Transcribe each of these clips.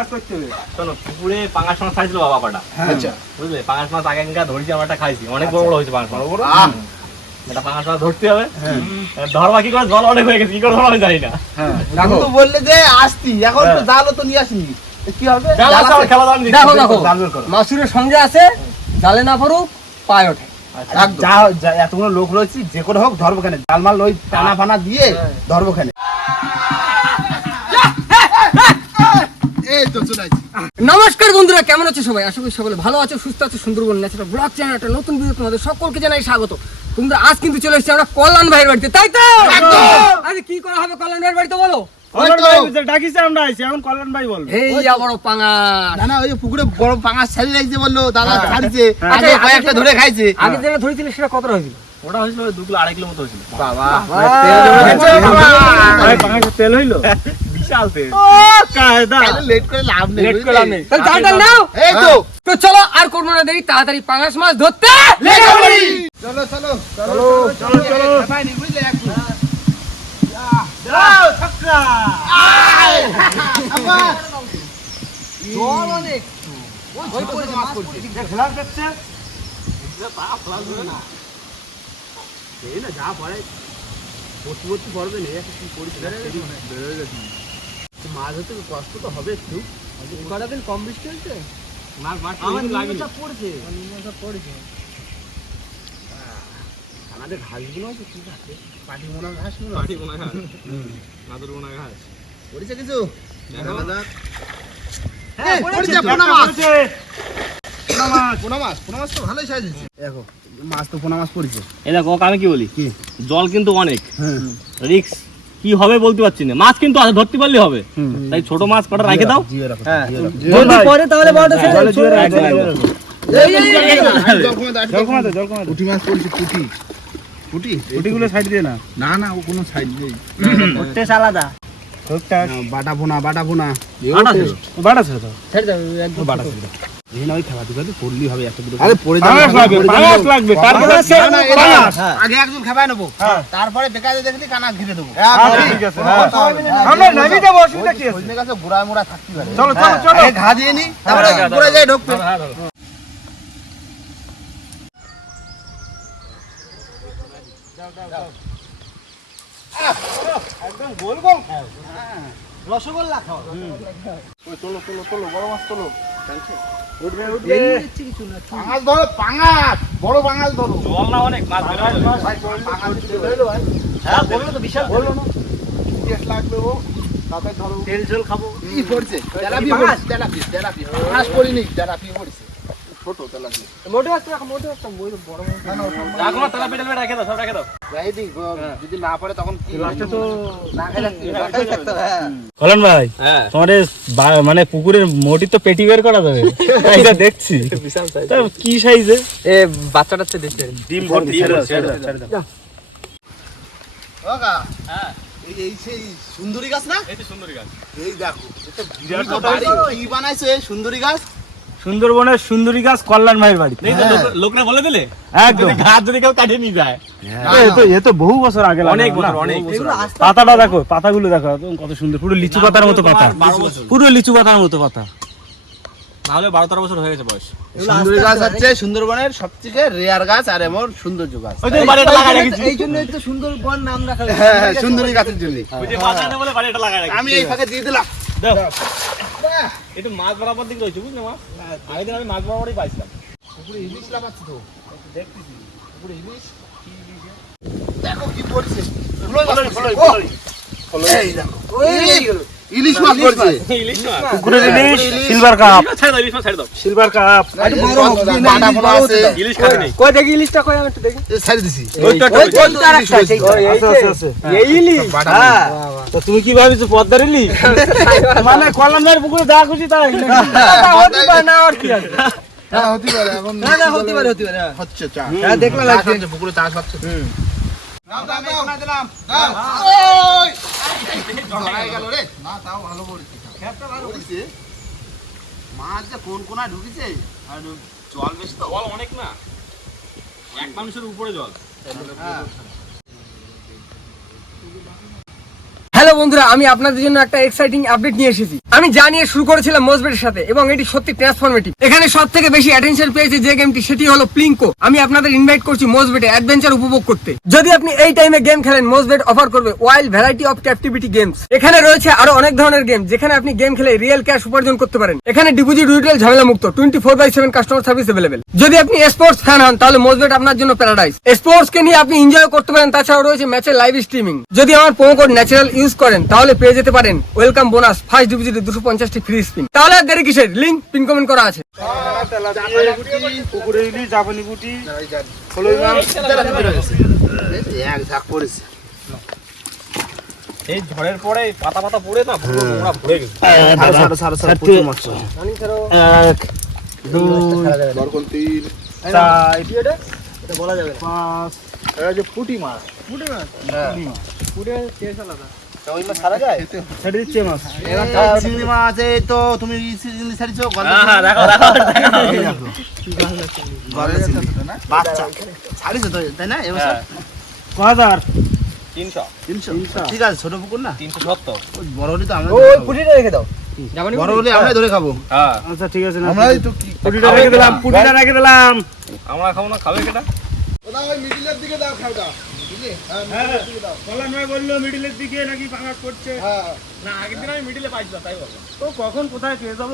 কাজ করতে হবে। শোনো পুকুরে পাঙাশ মাছ খাইছিল বাবা পাটা আচ্ছা। বুঝলে? পাঙাশ মাছ আগে ধরেছি আমরা খাইছি। অনেক বড় বড় হয়েছে পাঙাশ মাছ। আহ, এটা পাঙাশ মাছ ধরতে হবে। ধরবা কি করে? জল অনেক হয়ে গেছে কি করে ধরবা জানি না হ্যাঁ। এখন তো বললে যে আসতি এখন তো হ্যাঁ। জালও তো নিয়ে আসিনি। কি হবে? জাল খেলা। দেখো দেখো জাল। মাসুরের সঙ্গে আছে জালে না পড়ুক পায়ে ওঠে। যা যা- এতগুলো লোক রয়েছে যে করে হোক ধরবো কেন? জালমাল ওই টানা ফানা দিয়ে ধরবো কেন? নমস্কার বন্ধুরা কেমন আছো সবাই? আশা করি সকলে ভালো আছো সুস্থ আছো সুন্দরবন ন্যাচারাল ব্লগ চ্যানেল একটা নতুন ভিডিও তোমাদের সকলকে জানাই স্বাগত। তোমরা আজ কিন্তু চলে এসেছি আমরা কল্যাণ ভাইয়ের বাড়িতে তাই তো? আরে কি করা হবে কল্যাণ ভাইয়ের বাড়িতে বলো? কল্যাণ ভাই যে ডাকিছে আমরা আইছি এখন কল্যাণ ভাই বলবে। এই বড় পাঙাশ। না না ওই যে পুকুরে বড় পাঙা বলল দাদা ছাড়ছে। আগে কয়েকটা ধরে খাইছে। আগে যেটা ধরেছিল সেটা কতটা হয়েছিল? ওটা হয়েছিল দু কিলো আড়াই কিলো মতো হয়েছিল। বাবা তেল হইল? তেল ও কায়দা লেট করে লাভ নেই লেট বুঝলি? করলাম নেই। তাহলে জালটা নাও। এই তো। তো চলো আর করব না দেরি তাড়াতাড়ি পাঙাশ মাছ ধরতে। চলো চলো চলো চলো চলো খাবাইনি বুঝলে? একটু যাও ছাত্রা আবার জল অনেক। ওই পড়ছে। মাছ হতে কষ্ট তো হবে একটু। কটা দিন কম বৃষ্টি হয়েছে? মাছ মাছ আমার লাগেনি। নিমটা পড়ছে। আমাদের ঘাসগুলো আছে ঠিক আছে। পাটি মোনা ঘাসগুলো মাটি বোনা ঘাস। মাদুর বোনা ঘাস। পড়েছে কিছু? দেখো। হ্যাঁ পড়েছে পোনা মাছ। পোনা মাছ। পোনা মাছ তো ভালোই সাইজ দেখো মাছ তো পোনা মাছ পড়েছে। এই দেখো ওকে আমি কি বলি? কি? জল কিন্তু অনেক। হ্যাঁ। রিক্স কি হবে বলতে পারছি না। মাছ কিন্তু আছে ধরতে পারলে হবে। তাই ছোট মাছ কটা রেখে দাও। হ্যাঁ। যদি পরে তাহলে বড়টা ছেড়ে দাও, দাও, পুঁটি মাছ পড়েছে পুঁটি। পুঁটি? গুটিগুলো সাইড দিয়ে না? না না ও কোনো সাইড নেই। টেস্ট আলাদা। বাটা পোনা বাটা পোনা বাটা বাটা ছেড়ে দাও, বাটা এই না ওই খেলা দিকে হবে একটা দুটো আরে পড়ে পাঙাশ লাগবে পাঙাশ আগে একজন খাবাই নেব হ্যাঁ। তারপরে বেকারে দেখলি কানা ঘিরে দেবো। আচ্ছা, ঠিক আছে হ্যাঁ। আমরা নামি দেবো অসুবিধা কি আছে? কাছে বুড়া মুড়া থাকতে পারে। চলো চলো চলো। ঘা দিয়ে নি তারপরে হ্যাঁ, পুরো যাই একদম গোল গোল। রসগোল্লা খাও। চলো চলো চলো বড় মাছ না, ধরো বড় ধরো। জল না অনেক মাছ হয়ে হ্যাঁ বলল তো বিশাল তেল। টেস্ট লাগবে ও। তাতে ধরো। তেল ঝোল খাব। কি পড়ছে? মাছ করিনি ছোট মোটে মোটে বড়। রাখো না তেলা পেটেল রেখে দাও সব রেখে দাও। যাই দিক যদি না পড়ে তখন তো না হ্যাঁ। কলন ভাই হ্যাঁ। তোমাদের বা- মানে পুকুরের মোটি তো পেটি বের করা যাবে। এটা দেখছি। কি সাইজে? এ দেখতে ডিম ভর্তি ছেড়ে ছেড়ে দাও ওগা হ্যাঁ। এই এই সেই সুন্দরী গাছ না? এই তো সুন্দরী গাছ। এই দেখো বিরাট তো বাড়ি কি বানাইছো এই সুন্দরী গাছ। সুন্দরবনের সুন্দরী গাছ কল্যাণ ভাইয়ের বাড়ি। লোক- লোকরা বলে দিলে? একদম। গাছ যদি কেউ কাটিয়ে নিয়ে যায়। তো বহু বছর আগে অনেক বছর অনেক পাতাটা দেখো পাতাগুলো দেখো একদম কত সুন্দর। পুরো লিচু পাতার মতো পাতা। বারো পুরো লিচু পাতার মতো পাতা। নাহলে বারো তেরো বছর হয়ে গেছে বয়স। সুন্দরী গাছ হচ্ছে সুন্দরবনের সবথেকে রেয়ার গাছ আর এমন সৌন্দর্য গাছ। ওই তো বাড়িটা লাগাই রেখেছি। এই জন্যই তো সুন্দর নাম রাখা হ্যাঁ হ্যাঁ সুন্দরী গাছের জন্য ওই যে মাছ আনে বলে বাড়িটা লাগাই রেখেছি। আমি এই ফাঁকে দিয়ে দিলাম। দাও। একটু মাছ বরাবর দিকে রয়েছে বুঝলে মাছ আগের দিন আমি মাছ বরাবরই পাইছিলাম। পুকুরে ইলিশ লাগাচ্ছি তো। দেখতেছি। পুকুরে ইলিশ? দেখো কি। ও, এই দেখো ইলিশ মাছ পড়ছে পুকুরের ইলিশ সিলভার কাপ। ছেড়ে দাও ইলিশ মাছ ছেড়ে দাও। Silver cup. বাটা পোনা আছে। ইলিশ খাবে নেই। কই দেখি ইলিশটা কই? আমি একটু দেখি। ছাড়ি দিছি। ওই তো ওই একটা ওই তো আরেকটা আছে, আছে, আছে, আছে। এই ইলিশ। হ্যাঁ। তো তুমি কি ভাবিছো পদ্মার ইলিশ? মানে ভাইয়ের পুকুরে যা খুশি তাই। হতে পারে না, আর কি আছে? হ্যাঁ হতে পারে এখন না, না, হতে পারে, হতে পারে, হ্যাঁ। হচ্ছে চা। হ্যাঁ, দেখলাম লাগছে। পুকুরে চাষ হচ্ছে দাও, মাছ যে কোন কোনায় ঢুকেছে? আর জল বেশি তো। জল অনেক না। এক মানুষের উপরে জল। হ্যাঁ। হ্যালো বন্ধুরা, আমি আপনাদের জন্য একটা এক্সাইটিং আপডেট নিয়ে এসেছি। আমি জানিয়ে শুরু করেছিলাম মোজবেটের সাথে, এবং এটি সত্যি ট্রান্সফরমেটিভ এখানে সব থেকে বেশি অ্যাটেনশন পেয়েছে যে গেমটি সেটি হলো প্লিঙ্কো আমি আপনাদের ইনভাইট করছি মোজবেটে অ্যাডভেঞ্চার উপভোগ করতে। যদি আপনি এই টাইমে গেম খেলেন, মোজবেট অফার করবে wild variety of captivity games এখানে রয়েছে আরও অনেক ধরনের গেম যেখানে আপনি গেম খেলে রিয়েল ক্যাশ উপার্জন করতে পারেন। এখানে ডিপোজিট উইড্রল ঝামেলা মুক্ত twenty four by seven customer service available যদি আপনি স্পোর্টস ফ্যান হন, তাহলে মোজবেট আপনার জন্য প্যারাডাইস স্পোর্টস কে নিয়ে আপনি এনজয় করতে পারেন, তাছাড়াও রয়েছে ম্যাচের লাইভ স্ট্রিমিং যদি আমার প্রোমো কোড ন্যাচারাল ইউজ করেন তাহলে পেয়ে যেতে পারেন ওয়েলকাম বোনাস ফার্স্ট ডিপোজিটে দুশো পঞ্চাশটি ফ্রি স্পিন তাহলে আর দেরি কিসের? লিঙ্ক পিন কমেন্ট করা আছে। পুটি এই ঝড়ের পরে পাতা পাতা পড়ে না পুরো নোংরা ভরে গেছে। সারো সারো সারো সারো প্রচুর মাছ এক দুই বরকন তিন বলা যাবে পাঁচ। এটা হচ্ছে পুটি মাছ। ওই মাছ সারা যায়? ছেড়ে দিচ্ছে মাছ। চিংড়ি মাছ এই তো তুমি চিংড়ি ছাড়িছো হ্যাঁ হ্যাঁ দেখো দেখো বাচ্চা। ছাড়িছো তো তাই না এবছর ক হাজার? তিনশো। তিনশো। ঠিক আছে ছোট পুকুর না? তিনশো সত্তর। বড় হলে তো আমরা ওই রেখে দাও। বড় হলে আমরা ধরে খাব। হ্যাঁ। আচ্ছা ঠিক আছে তো কি রেখে দিলাম পুটিটা রেখে দিলাম। আমরা খাব না খাবে কেটা? ওই মিডিলের দিকে দাও খাওটা কল্যাণ ভাই বলল মিডিলের দিকে নাকি পাঙাশ করছে হ্যাঁ। না আগের দিন আমি মিডিলে পাইছিলাম তাই বললাম তো কখন কোথায় খেয়ে যাব?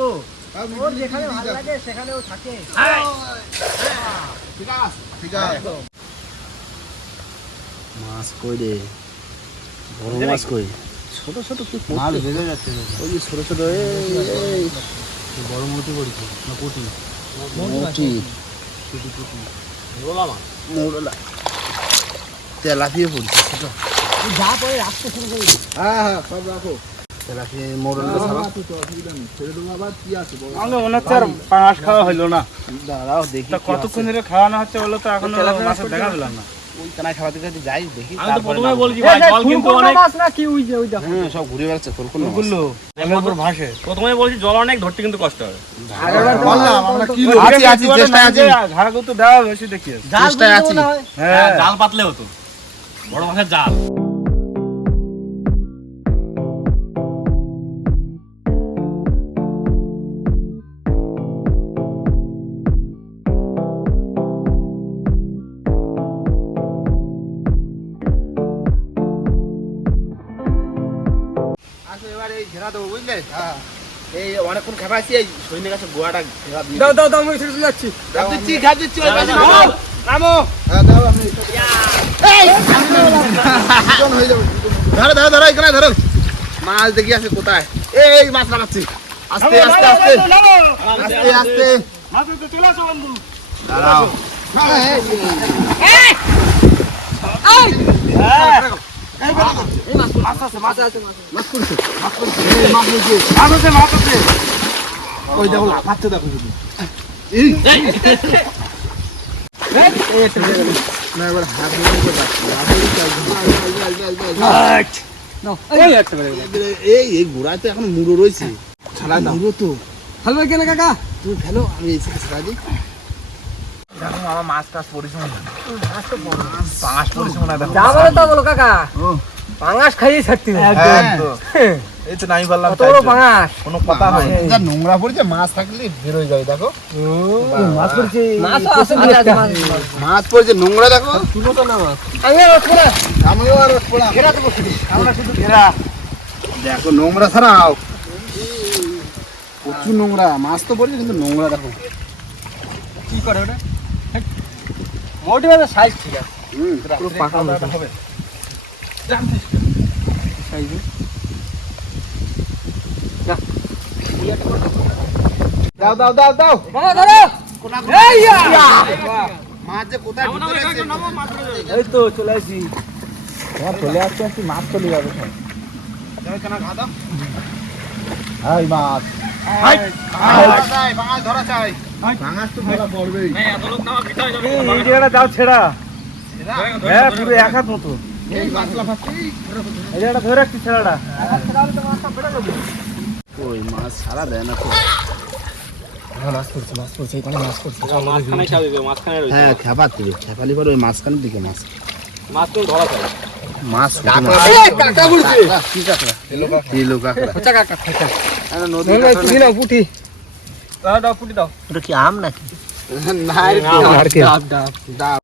ওর যেখানে ভালো লাগে সেখানে ও থাকে ঠিক আছে ঠিক আছে। মাছ কই রে? বড় মাছ কই? ছোট ছোট কি মাছ ভেজে যাচ্ছে ওই যে ছোট ছোট এই বড় মুটি পড়ছে না পুটি মুটি রোলা মাছ। মোড়লা তেলাপিয়া পড়ছে ছোট যা পরে রাখতে শুরু করে হ্যাঁ হ্যাঁ সব রাখো। তেলাপিয়া মোড়লা ছাড়া। ছেড়ে দেবো আবার কি আছে বড় মনে হচ্ছে আর পাঙাশ খাওয়া হইল না। দাঁড়াও দেখি কতক্ষণ ধরে খাওয়ানো হচ্ছে বলো তো এখনও মাছের দেখা দিলাম না। ওই কানায় খাওয়াতে খাওয়াতে যাই দেখি আমি তো প্রথমে বলছি ভাই জল কিন্তু অনেক মাছ না কি ওই যে ওই দেখো। হ্যাঁ সব ঘুরে বেড়াচ্ছে কোলকুল গুল্লু এমন উপর ভাসে। প্রথমে বলছি জল অনেক ধরতে কিন্তু কষ্ট হবে। বললাম আমরা কি আছি আছি চেষ্টা আছি। ঘাড় করতে দেওয়া বেশি দেখি আছি। হ্যাঁ। জাল পাতলে হতো বড় মাছের জাল। এই ঘেরা দেবো বুঝলে? এই অনেকক্ষণ খেপাইছি এই সৈন্য গাছের গোয়াটা ঘেরা দিয়ে দাও দাও দাও আমি ছেড়ে যাচ্ছি। ঘাপ দিচ্ছি ঘাপ দিচ্ছি ওই পাশে নামো হ্যাঁ হয়ে ধরো ধরো ধরো এখানে ধরো মাছ দেখি আছে কোথায় এই মাছ লাগাচ্ছি আস্তে আস্তে আস্তে আস্তে আস্তে দাঁড়াও ওই দেখো লাফাচ্ছে দেখো এই মুড়ো রয়েছে ছাড়া মুড়ো তো কাকা তুমি ফেলো আমি এই ছাড়া দিই মাছ টাছ পরিশ্রম না দেখো যা বলো তা বলো পাঙাশ খাইয়ে হ্যাঁ। এই তো নাই বললাম কোনো কথা যা নোংরা পড়েছে মাছ থাকলে বের হয়ে যাবে দেখো। মাছ পড়ছে। মাছও আছে মাছ মাছ। পড়েছে নোংরা দেখো। তুলো তো না মাছ। আমি আর ওঠবো আমিও আর পড়া। ঘেরা দেবো আমরা শুধু ঘেরা। দেখো নোংরা ছাড়াও প্রচুর নোংরা। মাছ তো পড়েছে কিন্তু নোংরা দেখো। কি করে ওটা? মোটি সাইজ ঠিক আছে। হুম। পুরো পাকা হবে সাইজে দাও দাও দাও দাও। ধরো। এই মাছ যে কোথায় এই তো চলে আসি। চলে আসছে আসছি মাছ চলে যাবে দাও। দাও মাছ। ধরা চাই। তো পড়বেই। এই জায়গাটা যাও ছেড়া। হ্যাঁ পুরো এক হাত মতো। এই এই জায়গাটা ধরে রাখছি ছেড়াটা। কই মাছ সারা দেয় না তো মাছ পড়ছে মাছ পড়ছে এখানে মাছ পড়ছে মাছখানে খাবে মাছখানে রয়েছে হ্যাঁ খেপা তুই খেপালি পর ওই মাছখানের দিকে মাছ মাছ তো ধরা পড়ে মাছ কাকা বলছে কি কাকা এলো কাকা খোঁচা কাকা খোঁচা আরে নদী তুমি না পুঁটি দাও দাও পুঁটি দাও এটা কি আম নাকি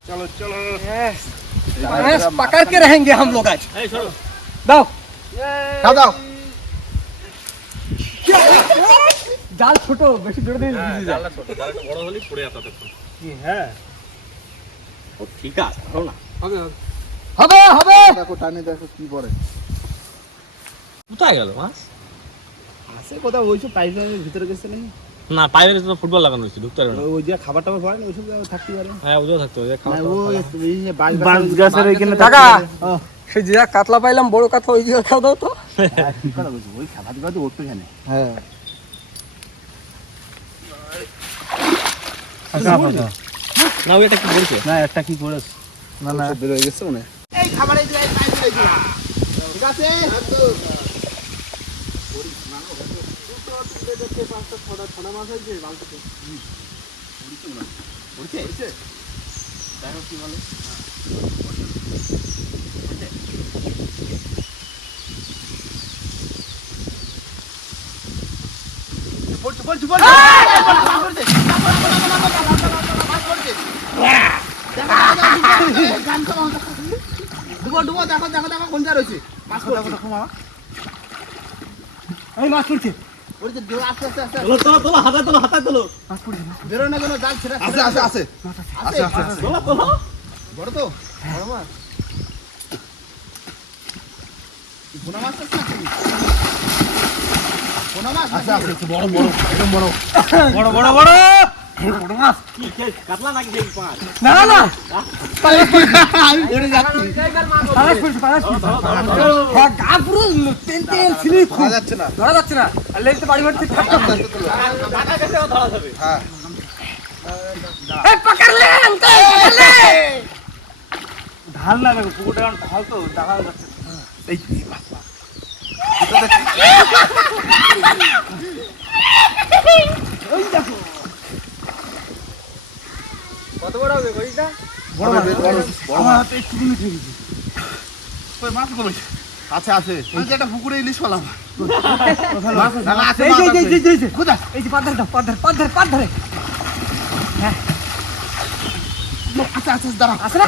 चलो चलो पकड़ के रहेंगे हम लोग आज दाओ दाओ জাল ছোট বেশি জোরে দিলে ভিজে যায়। জালটা ছোট জালটা বড় হলেই পড়ে যেত এতক্ষণ হ্যাঁ। ও ঠিক আছে ধরো না। হবে হবে। দেখো টানে দেখো কি পড়ে। কোথায় গেল মাছ? আছে কোথাও ওইসব পাইপ ভিতরে গেছে নাকি? না কাছে তো ফুটবল লাগানো হয়েছে ঢুকতে পারবে ওই যে খাবার টাবার পড়ে না ওইসব থাকতে পারে। হ্যাঁ ওজো থাকতে হবে খাওয়া না, ও এই যে বাঁশ বাঁশ গাছের এখানে টাকা! সেই যে কাতলা পাইলাম বড় কাতলা ওই দিকে খাওয়া দাও তো। ঠিক কথা বলছো, ওই খাবার দিকে উঠতো এখানে হ্যাঁ না ওই একটা কি বলছে? না একটা কি করেছে? না না। বের হয়ে গেছে মনে এই খাবার এই যে এই পাইপ ঠিক আছে? ডুবো ডুবো দেখো দেখো দেখো না কোনো জাল ছেড়ে আছে বড় তো বড় বড় বড় না না ধরা যাচ্ছে না আর লেজটা বাড়ি মারতে ধরা যাবে হ্যাঁ ঢাল না পুকুরটা ঢাল তো দেখা যাচ্ছে এই কত বড় হবে গড়িটা বড় মাছ বড় আমার হাতে একটু মিঠে গেছে কই মাছ কই আছে আছে। এই যে একটা পুকুরে ইলিশ পেলাম মাছ আছে এই যে এই যে, এই যে, এই যে। আছে কোথায় এই যে পাথর দাও পাথর পাথর পাথর আচ্ছা আচ্ছা দাঁড়া। আছে না?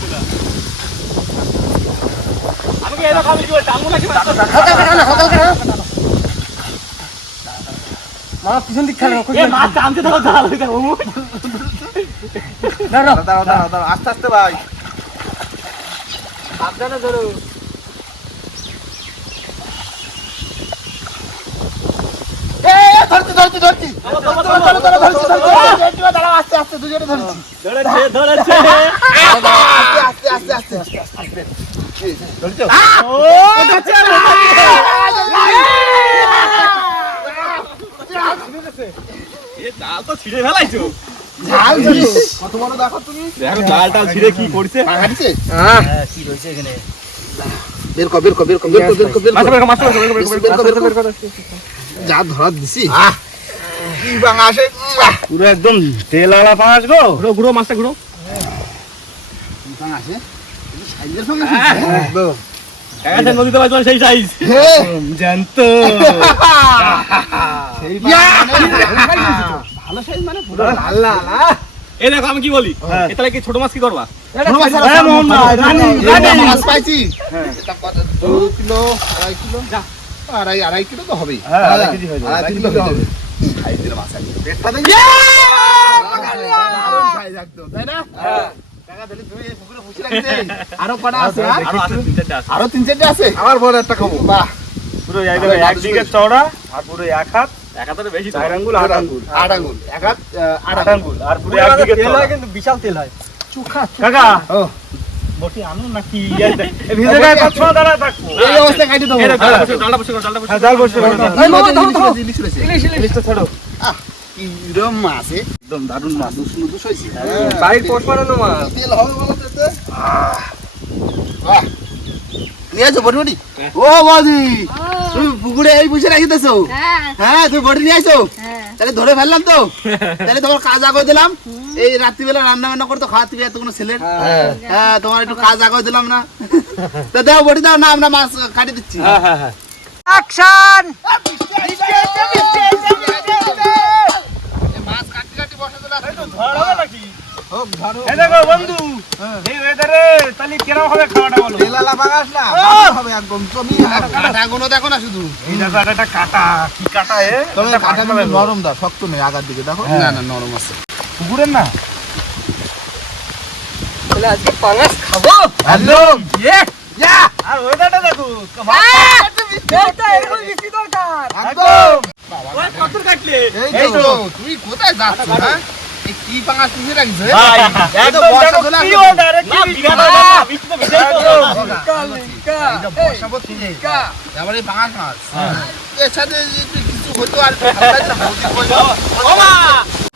মা পিছন দিক খেলে মাছ টানতে দাও জাল দাঁড়াও দাঁড়াও। দাঁড়াও আস্তে আস্তে ভাই। সাবধানে ধরো। ধরছি ধরছি ধরছি। দাঁড়াও আস্তে আস্তে দুজনে ধরছি। ধরেছে ধরেছে। আস্তে আস্তে আস্তে আস্তে আস্তে। যা ধরা দিছি পুরো একদম তেল আলা পাঁচ গো গুঁড়ো মাছটা গুঁড়ো আছে হ্যাঁ, হ্যাঁ। হ্যাঁ। আমি কি বলি? তাহলে কি ছোট মাছ কি করবা? পাইছি। কিলো আড়াই কিলো? আড়াই আড়াই কিলো তো হবেই। আড়াই কেজি হবে। পেটটা আরও কটা আছে আরও? তিন চারটে আছে। আবার বড় একটা খাব। বাহ। পুরো এক দিকে চওড়া আর পুরো এক হাত বিশাল তেল হয়। চুখা কাকা! বটি আনো নাকি ভিজে গায়ে পাঁচ ছয় দাঁড়া থাকব এই অবস্থায় কাটি দেবো। দাঁড়া বসে দাঁড়া বসে দাঁড়া বসে। হ্যাঁ, ইলিশ ইলিশ ইলিশটা ছাড়ো। কিরম মাছ একদম দারুণ মাছ দুশো দুশো হয়েছে? বাড়ির পোষ মারানো মাছ। তেল হবে বলো তো বাহ। নিয়ে আসো বটি বটি ও বাদি তুমি পুকুরে এই বসে রাখি দিছো হ্যাঁ। হ্যাঁ তুমি বটি নিয়ে আসো? হ্যাঁ। তাহলে ধরে ফেললাম তো। তাহলে তোমার কাজ আগে দিলাম। এই রাত্রিবেলা রান্না বান্না করতো খাওয়া থেকে এত কোনো ছেলের। হ্যাঁ তোমার একটু কাজ আগে দিলাম না। তো দাও বটি দাও না আমরা মাছ কাটি দিচ্ছি। অ্যাকশন মাছ কাটি কাটি বসে দিলাম ঝড় হবে নাকি? বন্ধু, এই weather তাহলে কিরম হবে খাওয়াটা বলো? তেলালা বাগাস না হবে একদম তুমি কাটা গুলো দেখো না শুধু। এই দেখো, একটা একটা কি কাঁটা এ? তবে কাটা নরম দা শক্ত নেই আগার দিকে দেখো। না না নরম আছে। পুকুরের না? তাহলে আজকে পাঙাশ খাব? একদম ইয়ে! আর weather দেখো, মিষ্টি দরকার। একদম। কত কাটলে? এই তো। তুমি কোথায় যাচ্ছ হ্যাঁ? কি পাঙা তুমি রাখিছো ভাই, একদম বর্ষা দেখো, চলে কি আসছে। weather, এ কি বিঘা না, বৃষ্টি তো। ভিজেই তো। এটা বর্ষা পড়ছে। যে। কা পাঙাশ মাছ এর সাথে কিছু হতো আর একটু ভালো লাগতো না, বৌদি কইলো।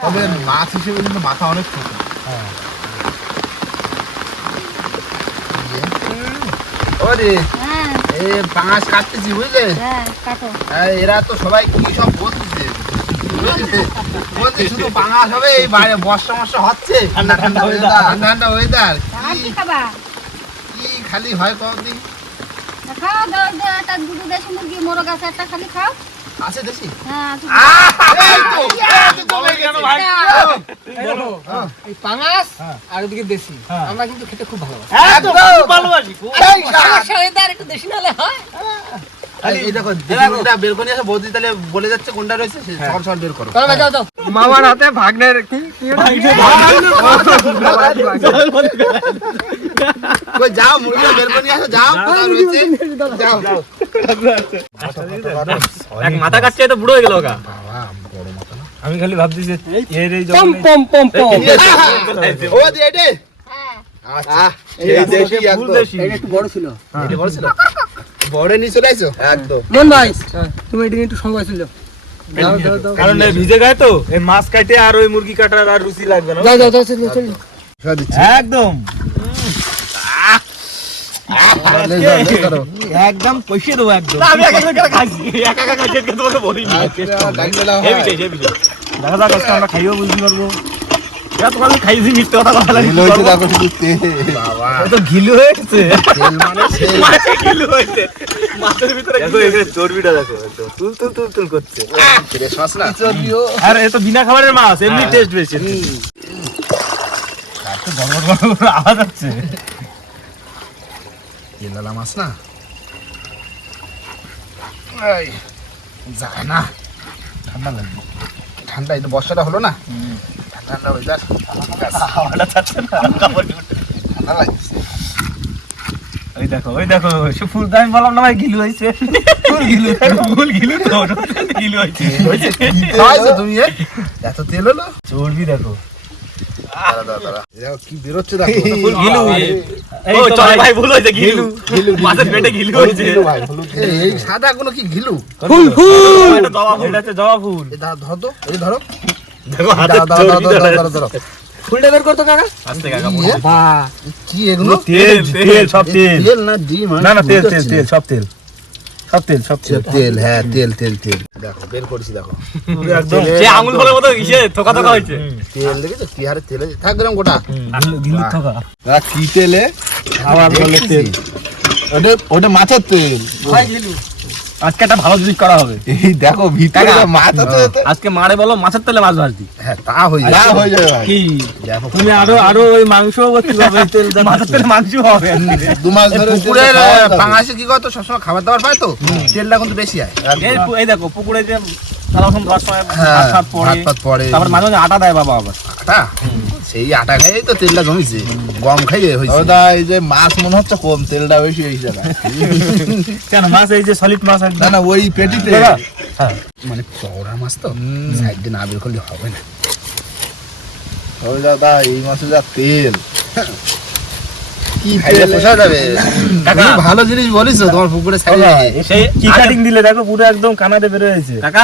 তবে মাছ হিসেবে কিন্তু মাথা অনেক ছোট। ওরে হ্যাঁ। পাঙাশ কাটতেছি বুঝলে? হ্যাঁ কাটো। হ্যাঁ, এরা তো সবাই কি সব বলতেছে? শুধু পাঙাশ হবে এই বাইরে বর্ষা মর্ষা হচ্ছে ঠান্ডা ঠান্ডা weather। ঠান্ডা ঠান্ডা ওয়েদার আর কি খালি হয় কদিন খাও দাও দাও একটা দুটো দেশি মুরগি মোরগ আছে একটা খালি খাও আছে দেখি হ্যাঁ এই তো, এই তো জমে গেছে। এই পাঙাশ আর ওদিকে দেশি আমরা কিন্তু খেতে খুব ভালোবাসি একদম, খুব ভালোবাসি, একটু দেশি নালে হয় মামার হাতে ভাগ্নের কি কি ওটা? কই যাও মুরগিটা বের করে আসো যাও যাও এক মাথা কাটছে তো বুড়ো হয়ে গেল আমি খালি ভাবছি যে এর এই পম পম পম পম ও দি কারণ ভিজে গায়ে তো মাছ কাটে আর ওই মুরগি কাটার আর রুচি লাগবে না। যাও যাও যাও চলো চলো সব দিচ্ছি। একদম। লে করো। একদম পয়সা দেবো একদম। আমি একা একা খাইছি। একা একা খাইছি তোমাকে বলিনি। আচ্ছা, হ্যাঁ। দেখা যাক আজকে আমরা খাইও বুঝতে পারব। চর্বিটা দেখো একদম তুল তুল তুল তুল করছে? আর এ তো বিনা খাবারের মাছ এমনি টেস্ট বেশি। আওয়াজ মাছ না? যায় না। ঠান্ডা লাগবে। ঠান্ডা এই তো বর্ষাটা হলো না? ঠান্ডা ঠান্ডা হাওয়াটা ছাড়ছে না ঠান্ডা লাগছে। ওই দেখো ওই দেখো সে আমি বললাম না ভাই গিলু হয়েছে। ফুল গিলু ফুল গিলু তো গিলু হয়েছে। কি তুমি এত তেল হলো? চর্বি দেখো। দাঁড়া, দাঁড়া, দাঁড়া। এই দেখো কি বেরোচ্ছে দেখো। ফুল গিলু। এই ও তো চল ভাই ভাই ভুল হয়েছে গিলু। মাছের পেটে গিলু হয়েছে। এই, এই সাদা কোনো কি ঘিলু ফুল ফুল। জবা ফুল। এটা জবা ফুল। এই ধরো ধরো তো এই ধরো। দেখো হাতে দাও, দাও, দাও, চর্বি দাও, ধরে দাও, দাও, দাও। ফুলটা বের করতো কাকা? আস্তে কাকা কি, কি এগুলো? তেল তেল সব তেল। তেল না ডিম না না তেল তেল তেল সব তেল। সব তেল সব তেল। তেল হ্যাঁ তেল তেল তেল। দেখো বের করেছি দেখো। একদম সে আঙুল ফলের মতো ইসে থোকা থোকা হয়েছে। তেল দেখেছ? কি হারে তেল আছে? থাক গেলাম গোটা। গিলু থাকা। কি তেলে? বলে তেল। ওটা ওটা মাছের তেল। আজকে একটা ভালো জিনিস করা হবে। এই দেখো ভিতরে মাছ আছে আজকে মারে বলো মাছের তেলে মাছ ভাজতি হ্যাঁ তা হয়ে যাবে। হয়ে যাবে কি? তুমি আরও আরও ওই মাংস করতে তেল মাছের তেলে মাংস হবে। দু মাস ধরে পুকুরের পাঙাশে কি করতো? সবসময় খাবার দাবার পায় তো? তেলটা কিন্তু বেশি হয়। এই দেখো পুকুরে যে সারা সময় হ্যাঁ পড়ে তারপর মাঝে মাঝে আটা দেয় বাবা আবার। আটা? সেই আটা খাইয়ে তো তেলটা জমিছে গম খাইয়ে হয়েছে দাদা এই যে মাছ মনে হচ্ছে কম তেলটা বেশি জায়গায় কেন মাছ এই যে সলিড মাছ না না ওই পেটিতে। মানে চওড়া মাছ তো সাইড দিয়ে না বের করলে হবে না। ওই দাদা এই মাছে যা তেল। ভালো জিনিস বলিস তোমার পুকুরে সেই কি কাটিং দিলে দেখো পুরো একদম কানাতে বের হয়েছে কাকা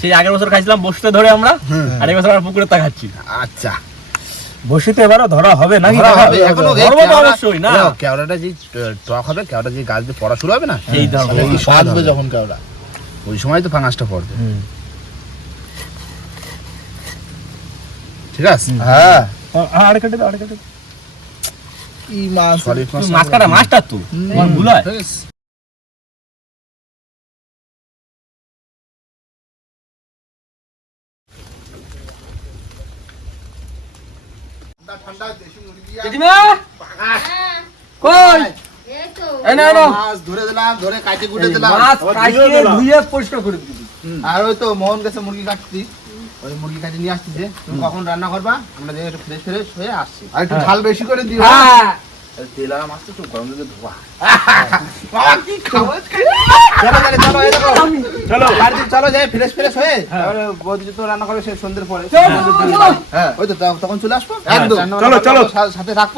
সেই আগের বছর খাইছিলাম বসতে ধরে আমরা আর এই বছর আমরা পুকুরে তা খাচ্ছি আচ্ছা। বসিতে এবারও ধরা হবে নাকি? ধরা হবে, এখনও ধরবো তো অবশ্যই, না? কেওড়াটা যে টক হবে কেওড়া যে গাছ দিয়ে পড়া শুরু হবে না সেই ধরবো। স্বাদ হবে যখন কেওড়া। ওই সময় তো ফাঙাসটা পড়বে। ঠিক আছে? হ্যাঁ। আ- কেটে দাও, আড়ে কেটে। কি মাছ? মাছ মাছ কাটা? মাছটা তো। তোমার ভুল হয় ঠিক আছে? জেঠিমা কই এই তো এই নাও নাও মাছ ধরে দিলাম ধরে কাটে কুটে দিলাম মাছ কাটিয়ে ধুয়ে পরিষ্কার করে দিবি আর ওই তো মোহন গেছে মুরগি কাটছি ওই মুরগি কাটে নিয়ে আসছি যে তুমি কখন রান্না করবা? আমরা ফ্রেশ ফ্রেশ হয়ে আসছি। আর একটু ঝাল বেশি করে দিও। হ্যাঁ। তেল আর তো গরম দিকে ধোয়া। বাবা কি খাবার চলো চলো এই বাড়িতে চলো যাই ফ্রেশ ফ্রেশ হয়ে। বৌদি তো রান্না করবে সে সন্ধ্যের পরে। চলো, চলো। হ্যাঁ ওই তো তখন চলে আসব? একদম। চলো, চলো। সাথে থাকব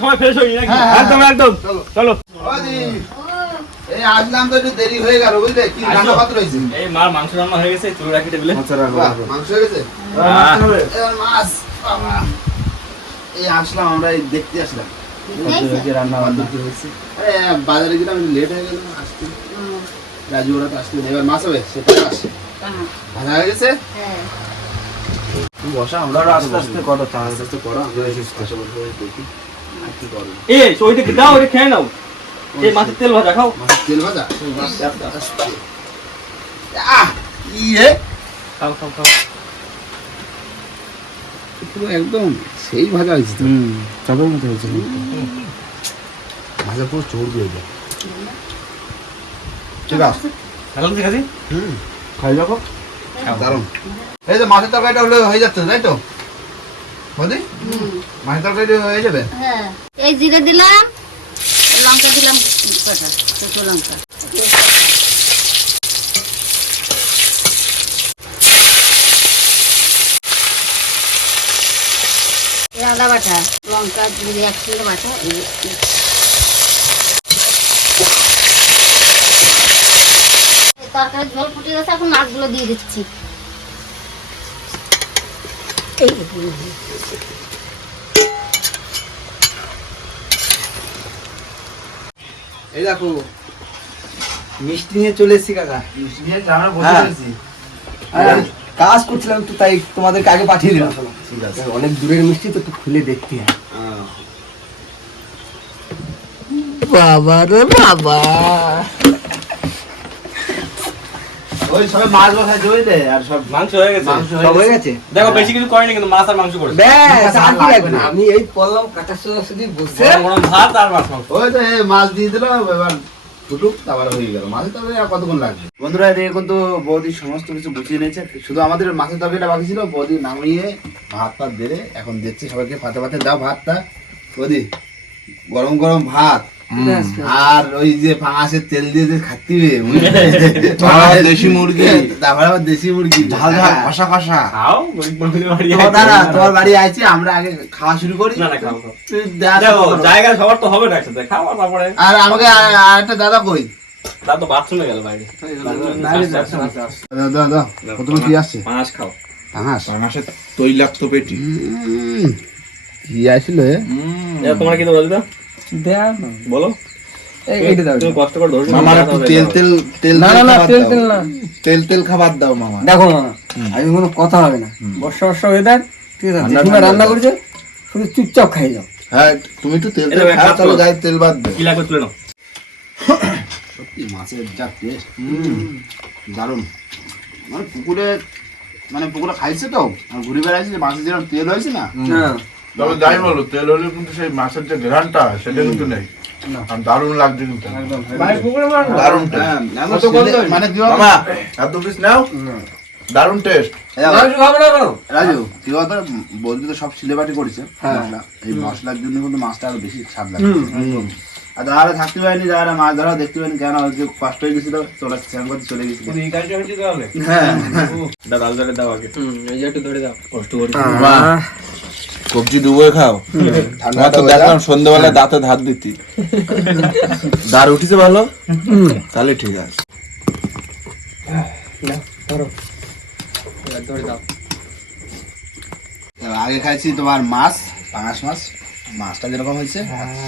সময় ফ্রেশ হই নাকি হ্যাঁ, হ্যাঁ। একদম একদম। চলো। এই আসলাম তো একটু দেরি হয়ে গেল বুঝলে? কি রান্না পাত্র হয়েছে এই মার মাংস রান্না হয়ে গেছে তুলে রাখি টেবিলে। মাংস হয়ে গেছে? হ্যাঁ। মাছ। এই আসলাম আমরা এই দেখতে আসলাম। রান্না বান্না। কি হয়েছে? আরে, বাজারে গেলাম লেট হয়ে গেল আসতে। রাজু ওরা তো আসলে এবার মাছ হবে সেটা আসে। ভাজা হয়ে গেছে? হ্যাঁ। তুমি বসা আমরা আস্তে আস্তে করো আস্তে আস্তে করো আমরা এসে বসে বসে দেখি। আর কি করো এ ওইটা দাও ওইটা খেয়ে নাও। এই মাছের তেল ভাজা খাও। মাছের তেল ভাজা? আহ ইয়ে। খাও খাও খাও। পুরো একদম সেই ভাজা হয়েছে তো। চাপের মতো হয়েছে। ভাজা পুরো চোর দিয়ে যায়। ঠিক আছে ঠিক আছে হুম। খাই যাব। দারুণ এই যে মাছের তরকারিটা হলে হয়ে যাচ্ছে তাই তো? বৌদি? মাছের তরকারি হয়ে যাবে? হ্যাঁ। এই জিরে দিলাম লঙ্কা দিলাম কটা লঙ্কা। আদা বাটা লঙ্কা জিরে একসঙ্গে বাটা তরকারি ঝোল ফুটে গেছে এখন মাছগুলো দিয়ে দিচ্ছি। এই এই দেখো মিষ্টি নিয়ে চলে এসেছি কাকা। মিষ্টি নিয়ে আমরা বসে হ্যাঁ। কাজ করছিলাম তো তাই তোমাদেরকে আগে পাঠিয়ে দিলাম। ঠিক আছে। অনেক দূরের মিষ্টি তো খুলে দেখতে হয়। বাবা রে বাবা। ওই মাছ বসাই আর সব মাংস হয়ে গেছে। সব হয়ে গেছে। দেখো বেশি কিছু করেনি কিন্তু মাছ আর মাংস করেছে। ব্যাস আর কি লাগবে লাগবে? না। না আমি এই পড়লাম সোজা শুধু বসে। ভাত আর মাছ মাংস। ওই তো মাছ দিয়ে দিলাম এবার ফুটুক হয়ে গেল। মাছের তরকারি আর কতক্ষণ লাগবে? বন্ধুরা, এদিকে কিন্তু বৌদি সমস্ত কিছু গুছিয়ে নিয়েছে। শুধু আমাদের মাছের তরকারিটা বাকি ছিল, বৌদি নামিয়ে ভাত টাত বেড়ে এখন দিচ্ছে সবাইকে। পাতে পাতে দাও ভাতটা। বৌদি, গরম গরম ভাত। আর ওই যে পাঙাশের তেল দিয়ে যে খাতিবে দেশি মুরগি। তারপরে আবার দেশি মুরগি। ঝাল ঝাল কষা কষা। মানুষের বাড়ি তোমার বাড়ি আইছি আমরা আগে খাওয়া শুরু করি। জায়গা সবার তো হবে না একসাথে খাও আর তারপরে। আর আমাকে আর- একটা দাদা কই? তার বাথরুমে গেল বাইরে। দাদা দাদা প্রথমে কি আসছে খাও। পাঙাশ? তৈলাক্ত পেটি। কি আসলে তোমার কি দিদা দেখ বলো এইটা দাও তুমি কষ্ট করে ধরছো মামার একটু তেল তেল তেল না না না তেল তেল না। তেল তেল খাবার দাও মামা। দেখো মামা আজকে কোনো কথা হবে না। বর্ষা বর্ষা ওয়েদার ঠিক আছে? ঠান্ডা রান্না weather। শুধু চুপচাপ খাই যাও। হ্যাঁ তুমি তো তেল তেল খাও খাচ্ছ। তাহলে তেল বাদ দে। কি লাগবে তুলে নাও। সত্যি মাছের যা টেস্ট দারুণ। মানে পুকুরে মানে পুকুরে খাইছে তো ঘুরে বেড়াইছে মাছের যেরকম তেল হয়েছে না? হ্যাঁ। তবে যাই বলো তেল হলে কিন্তু সেই মাছের যে ঘ্রানটা সেটা কিন্তু নেই। আর দারুণ লাগছে কিন্তু। দারুণ। হ্যাঁ, মানে এত পিস নাও। দারুণ টেস্ট রাজু কি বলতো বলতে তো সব সিলেবাটি করেছে হ্যাঁ। মশলা। এই মশলার জন্য কিন্তু মাছটা আরও বেশি স্বাদ লাগে। আর যারা থাকতে পারেনি যারা মাছ ধরা দেখতে পারেনি কেন কষ্ট হয়ে গেছিল চলে স্নান করতে চলে গেছিল। হ্যাঁ। দাদা আলদারে দাও আগে। হুম এই ধরে দাও। কষ্ট করি। কবজি ডুবো খাও। তোমার তো দেখলাম সন্ধ্যাবেলায় দাঁতে ধার দিতি। দাঁড় উঠিছে ভালো? তাহলে ঠিক আছে। আগে খাইছি তোমার মাছ পাঙাশ মাছ। মাছটা যেরকম হয়েছে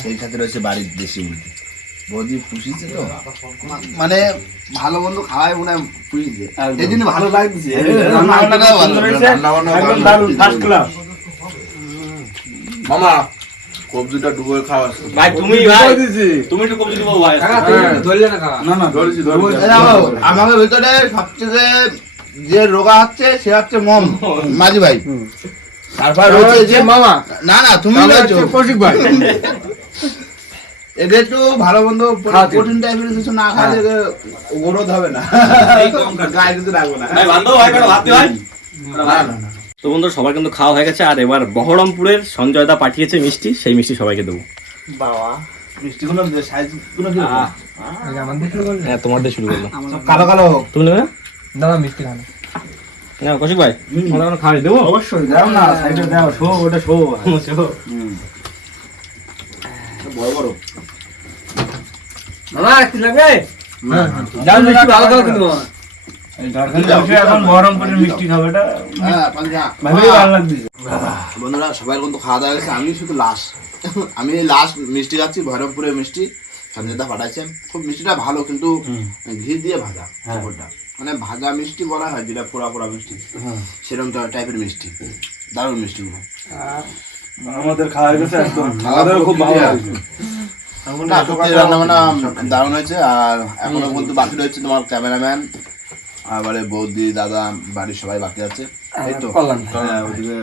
সেই সাথে রয়েছে বাড়ির দেশি মুরগি। বৌদি পুষিছে তো? মানে ভালো মন্দ খাওয়াই মনে হয় পুষিছে এই জন্য ভালো লাগছে। রান্নাবান্না একদম। ভালো। মামা কবজিটা ডুবো খাওয়া ভাই তুমি ভাই তুমি একটু কবজি দিবো ভাই। ধরলে না না না ধরেছি ধরেছি। এই দেখো, আমাদের ভিতরে সবচেয়ে যে রোগা হচ্ছে সে হচ্ছে মম মাঝি ভাই। তারপর রয়েছে মামা। না না তুমি রয়েছো। কৌশিক ভাই। এদের একটু ভালো মন্দ প্রোটিন টাইপের কিছু না খাওয়ালে গ্রোথ হবে না। গায়ে কিছু রাখব না। ভাই বান্ধব ভাই ভাবতে ভাই? তো বন্ধুরা সবার কিন্তু খাওয়া হয়ে গেছে আর এবার বহরমপুরের সঞ্জয় দা পাঠিয়েছে মিষ্টি সেই মিষ্টি সবাইকে দেবো। মিষ্টিগুলো কি হ্যাঁ তোমার দিয়ে শুরু করলাম কালো কালো তুমি নেবে? দাদা মিষ্টি খান না কৌশিক ভাই। আমরা এখন খাওয়াই দেবো? অবশ্যই দাও না সাইডে দাও শো ওটা শো। বড় বড়। কি লাগবে মিষ্টি ভালো খাও কিন্তু। বন্ধুরা সবাই কিন্তু খাওয়া দাওয়া গেছে আমি শুধু লাস্ট আমি লাস্ট মিষ্টি খাচ্ছি ভৈরবপুরের মিষ্টি সঞ্জয়দা পাঠাইছেন খুব মিষ্টিটা ভালো কিন্তু ঘি দিয়ে ভাজা উপরটা মানে ভাজা মিষ্টি বলা হয় যেটা পোড়া পোড়া মিষ্টি। সেরকম টাইপের মিষ্টি। দারুণ মিষ্টিগুলো। আমাদের খাওয়া গেছে একদম। খুব ভালো দারুণ হয়েছে আর এখনও কিন্তু বাকি রয়েছে তোমার ক্যামেরাম্যান আবারে বৌদি দাদা বাড়ির সবাই বাকি আছে। এই তো। হ্যাঁ, ওদিকে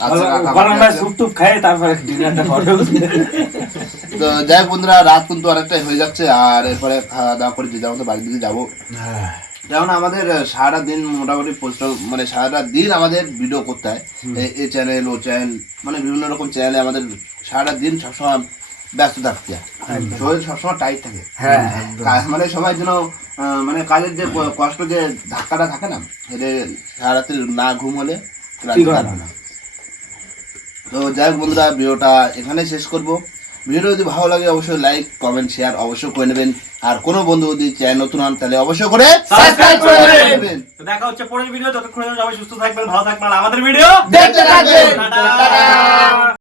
আচ্ছা, তো যাই বন্ধুরা রাত কিন্তু অনেকটাই হয়ে যাচ্ছে আর এরপরে খাওয়া দাওয়া করে যে যার বাড়ির দিকে যাব। যেমন আমাদের দিন মোটামুটি মানে সারাটা দিন আমাদের ভিডিও করতে হয়। এই চ্যানেল ও চ্যানেল মানে বিভিন্ন রকম চ্যানেলে আমাদের সারাটা দিন সবসময় ব্যস্ত থাকতে হয় শরীর সবসময় টাইট থাকে। কা- মানে সবাই যেন মানে কাজের যে কষ্ট যে ধাক্কাটা থাকে না এটা সারা রাত্রি না ঘুম হলে না। তো যাই হোক বন্ধুরা ভিডিওটা এখানে শেষ করব। ভিডিও যদি ভালো লাগে অবশ্যই লাইক কমেন্ট শেয়ার অবশ্যই করে নেবেন। আর কোনো বন্ধু যদি চ্যানেল নতুন হন তাহলে অবশ্যই করে সাবস্ক্রাইব করে নেবেন। তো দেখা হচ্ছে পরের ভিডিও। যতক্ষণ সবাই সুস্থ থাকবেন ভালো থাকবেন। আমাদের ভিডিও দেখতে থাকবেন। টাটা।